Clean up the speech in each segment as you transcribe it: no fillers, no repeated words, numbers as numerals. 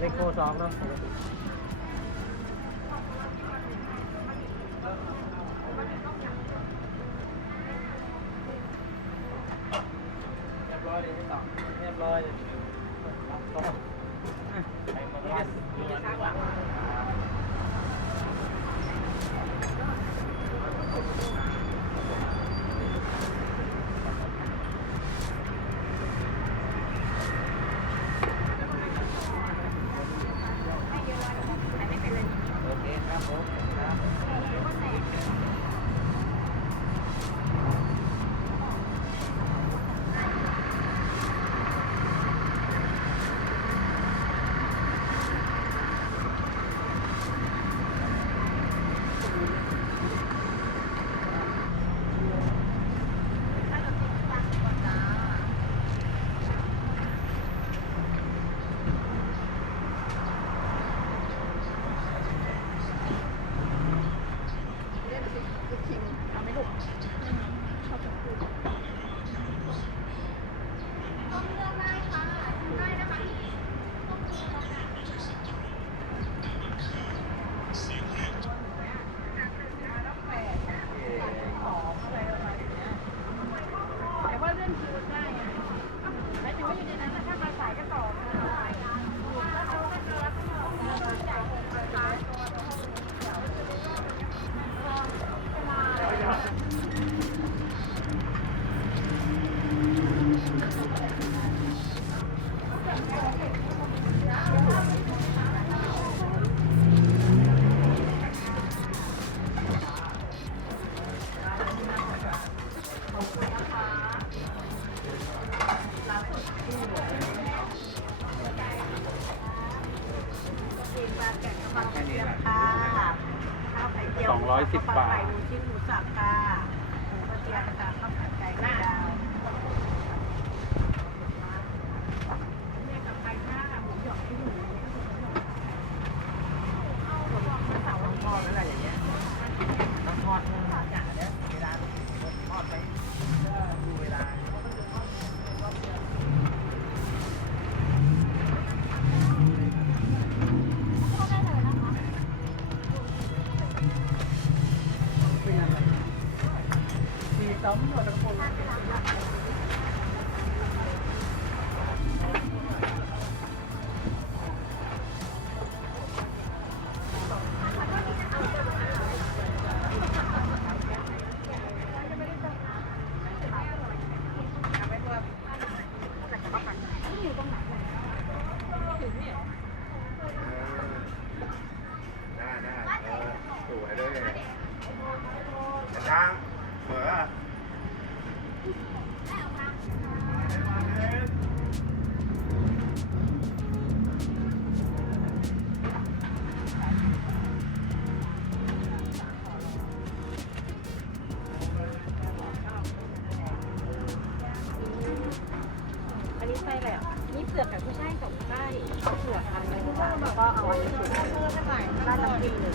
เลขโคสองเนาะเรียบร้อยเลยที่สองเรียบร้อยเลยต่อไปมาบ้านดูกันดีกว่าโอเคครับผมครับ210 บาทหมูชิ้นหมูสับค่ะหมูกระเทียมค่ะข้าวผัดไก่ไข่ดาวเนี่ยกับไก่หน้าหมูหยองที่อยู่ต้องทอดแล้วอะไรอย่างเงี้ยต้องทอดเพิ่มอย่างเนี้ยเวลาทอดไปดูเวลาsống rồi nó không sủi đây này trang mởอันนี้ไส้อะไรอ่ะนี่เปลือกกับผู้ชายกับไส้เอาเปลือกทำอะไรที่บ้านแล้วก็เอาอันนี้ถูกราดน้ำพริกเลย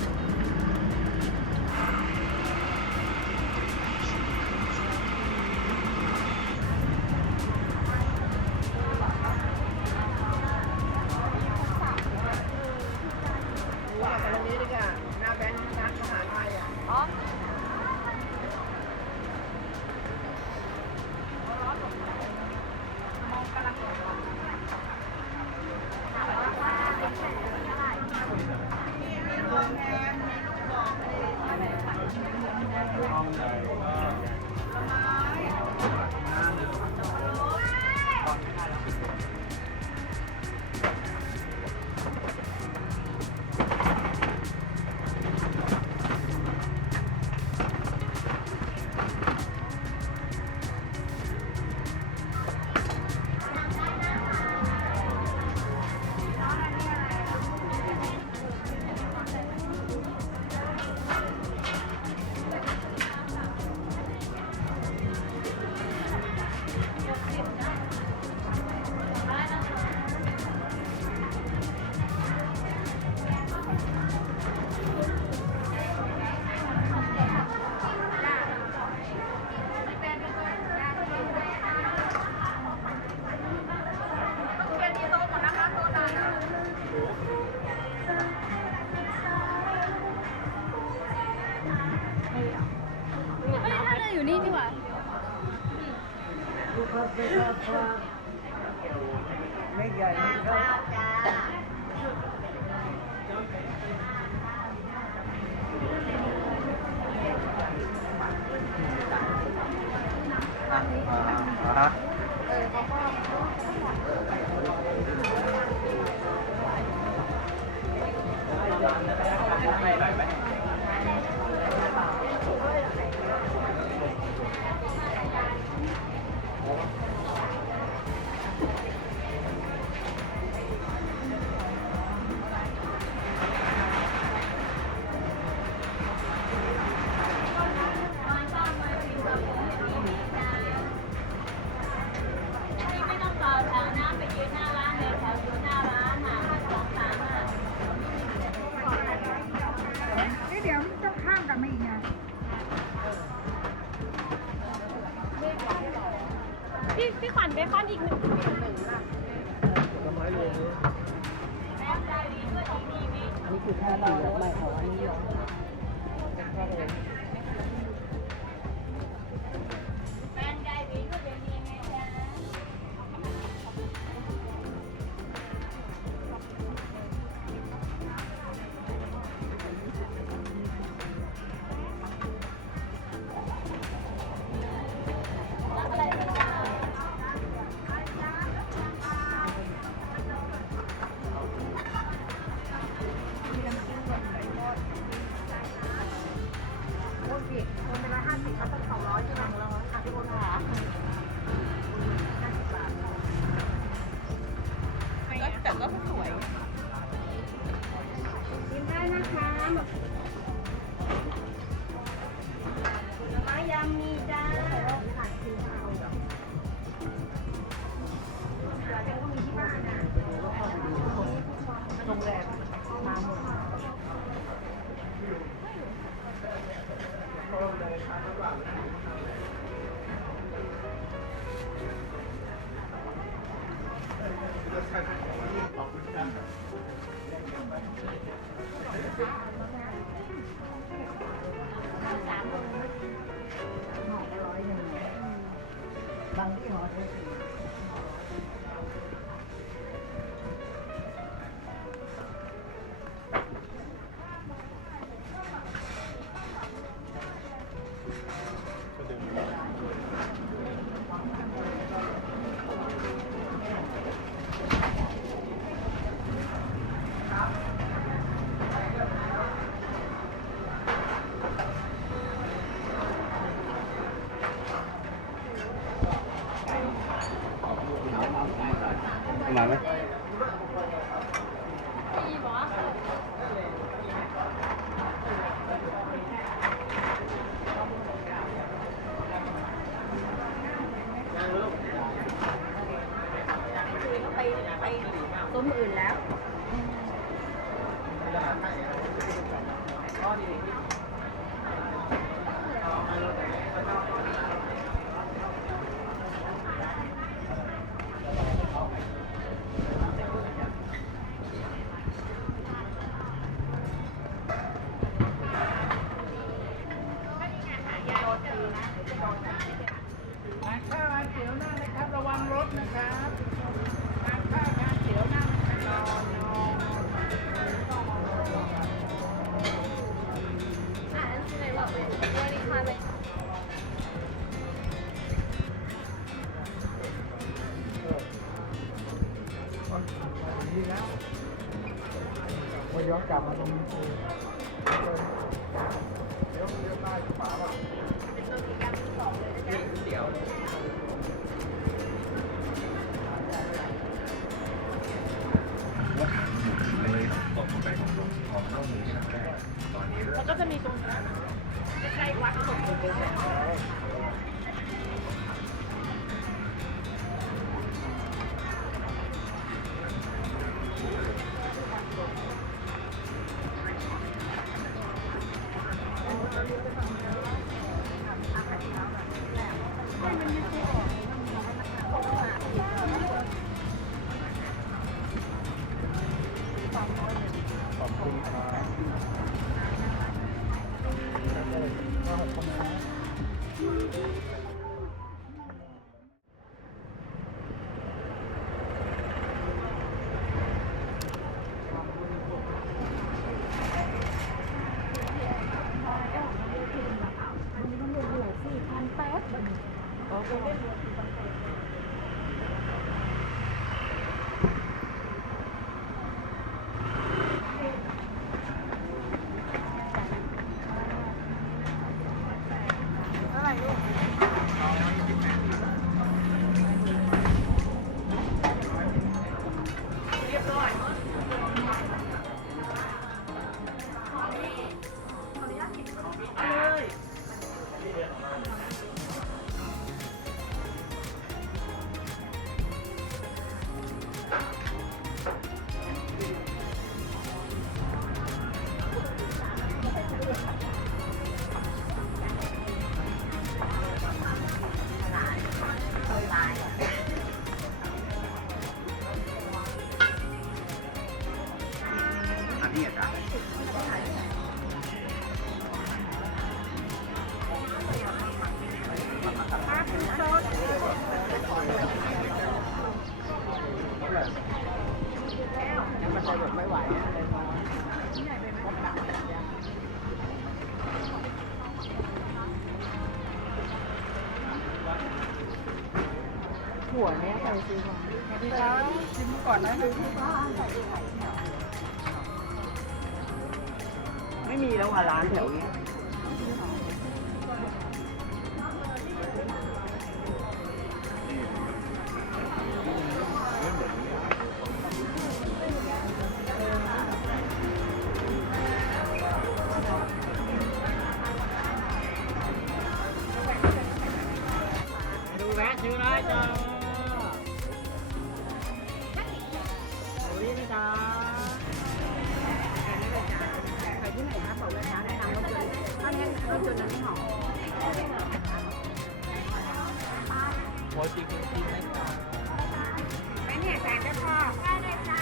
ไม่ชอบครับไม่ใหญ่ไม่ชอบ จ้า ฮะไม่ไหวไหมไม่ต้องต่อแถวนะไปยืนหน้าร้านเลยแถวอยู่หน้าร้านหาของสามอ่ะ นี่เดี๋ยวต้องข้ามกันมาอีกไง พี่ขวัญเบคอนอีกหนึ่ง ต้นไม้รวมเลย แล้วใจดีด้วยดีวิ นี่คือท่าดีแล้วไม่ของอันนี้เหรอเป็นท่าเลย แฟนใจดีก็จะดีไงจ๊ะ โอนผิดโอนเป็น150เขาต้อง200ใช่ไหมของเราค่ะพี่โอนค่ะ50 บาท แต่ก็สวย กินได้นะคะแบบ ไม้ยำมีจ้า ผ่านคิวเอาเดี๋ยวก็มีที่บ้านน่ะโรงแรมมาหมด บางที่หอได้สิมาไหม มีบอส ไปซุ้มอื่นแล้ว ร้านข้าวร้านเตี๋ยวหน้านะครับ ระวังรถนะครับร้านข้าวร้านเตี๋ยวหน้านะครับนอน อ่านที่ไหนบอกเลยวันนี้พาไป ดีแล้วพอย้อนกลับมาตรงนี้เดี๋ยวได้ฝาป่ะเดี๋ยวเลยตกลงไปของเข้ามือชั้นแรกตอนนี้เริ่ม แล้วก็จะมีตรงนี้ใกล้ๆวัดหลวงปู่ ขอบคุณครับ นี่อาจารย์มันจะแบบไม่ไหวเลยพอหัวเนี้ยใครซื้อมาสวัสดีครับชิมก่อนนะไม่มีแล้วค่ะร้านแถวนี้ ดูแวะซื้อได้จ้าดูนี่นะจ๊ะขายที่ไหนคะบอกเลยนะแนะนำรถยนต์ถ้าเนี้ยรถยนต์นั้นไม่หอมหัวจริงจริงไหมคะไม่เนี่ยแจกได้พ่อได้เลยจ้า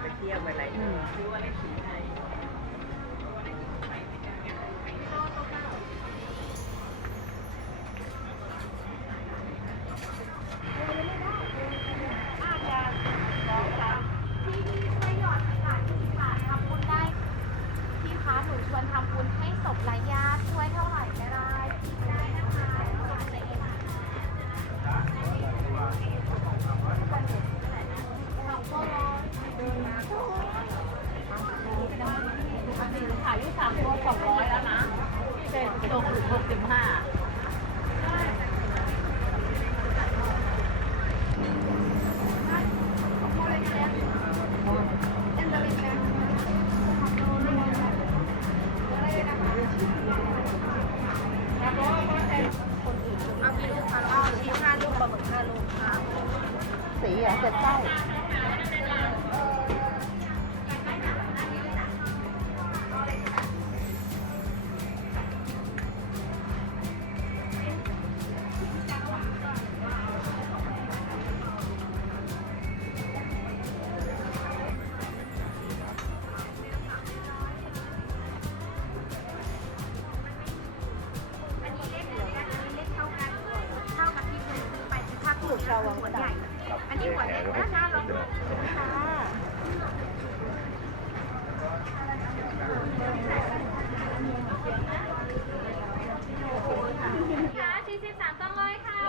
ไปเที่ยวไปอะไรซื้อว่าอะไรสีไทยพี่คะหนูชวนทำบุญให้ศพไร้ญาติช่วยเท่าไหร่ก็ได้ได้นะคะขายอยู่3 ตัว 200 แล้วนะเป็นตัว65เอากี่ลูกคะเอาชีส5 ลูกปลาหมึก5 ลูกค่ะสีอ่ะเสร็จไส้ถูกเราวางหัวใหญ่อันนี้หัวเล็กนะจ๊ะลองดูค่ะค่ะ43ต้องเลยค่ะ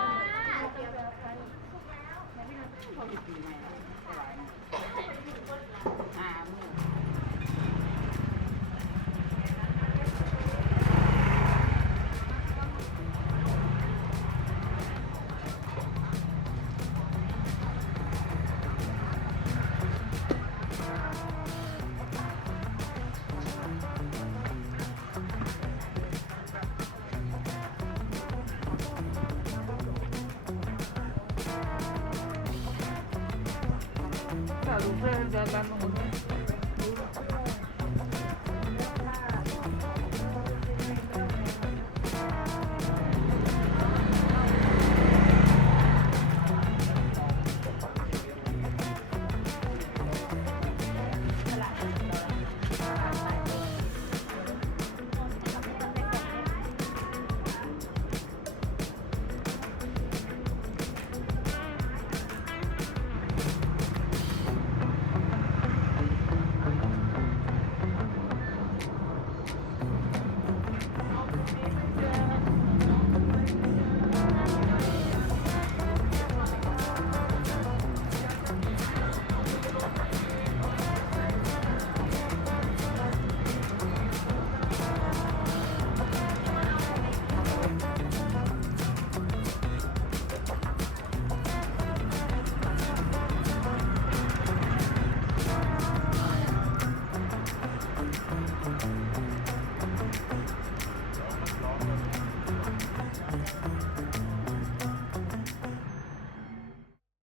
ดูเพื่อนเดินบ้านนู้น